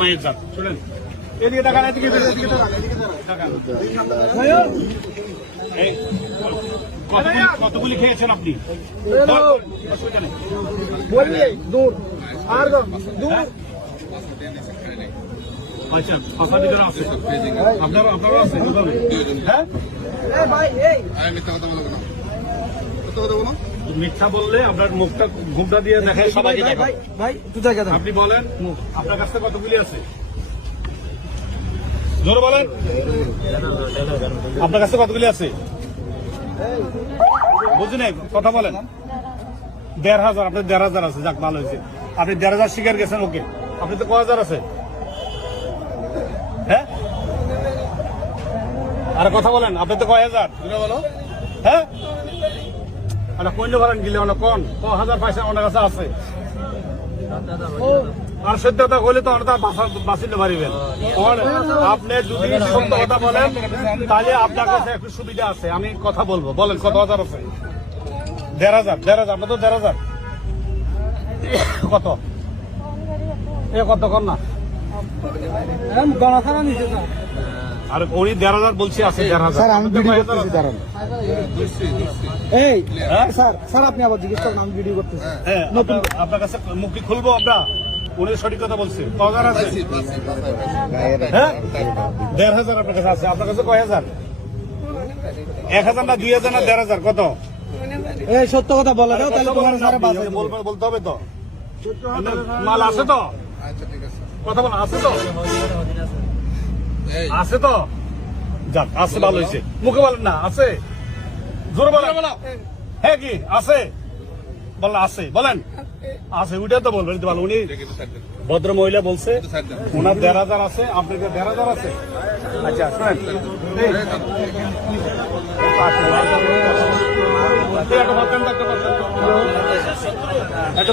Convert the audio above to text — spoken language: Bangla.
মায়ের জাত শুনেন এদিকে টাকা এদিকে কতগুলি খেয়েছেন আপনি? আচ্ছা আছে আপনারও আছে হ্যাঁ মিথ্যা বললে আপনার মুখটা ঘুমটা দিয়ে দেখায় সবাইকে ভাই আপনি বলেন আপনার কাছে কতগুলি আছে জোরে বলেন আপনার কাছে কতগুলি আছে বুঝি নাই কথা বলেন ১,৫০০ আপনার ১,৫০০ আছে যাক ভালো হয়েছে আপনি ১,৫০০ শিকার গেছেন ওকে আপনি তো কয় হাজার আছে হ্যাঁ আর কথা বলেন আপনি তো কয় হাজার বলো হ্যাঁ কইলে করেন গিলে কোন ১,০০০ পয়সা আমার কাছে আছে আর সত্যতা কইলে তো বাঁচিতে পারিবেন আপনি যদি সত্য কথা বলেন তাহলে আপনার কাছে একটু সুবিধা আছে আমি কথা বলবো বলেন কত হাজার আছে ১,৫০০ আপনার তো ১,৫০০ কত এ কত কর না আর উনি ১,৫০০ বলছি আছে ১,৫০০ আপনি আবার জিজ্ঞেস করেন আমি ভিডিও করতেছি আপনার কাছে মুখ খুলবো আমরা উনি সঠিক কথা বলছে কয় আছে হ্যাঁ ১,৫০০ আপনার কাছে আছে আপনার কাছে কয় হাজার ১,০০০ না ২,০০০ না ১,৫০০ কত এই সত্য কথা বলে দাও তাহলে তোমার সারা বলতে হবে তো মাল আছে তো কথা বল আছে তো আছে তো যাক আছে ভালো হয়েছে মুখে বলেন না আছে জোরে বলেন হ্যাঁ কি আছে বলেন আছে বলেন আছে ওইটা তো বলবেন ভালো উনি ভদ্র মহিলা বলছে ওনার ১,৫০০ আছে আপনার ১,৫০০ আছে আচ্ছা শোনেন একটা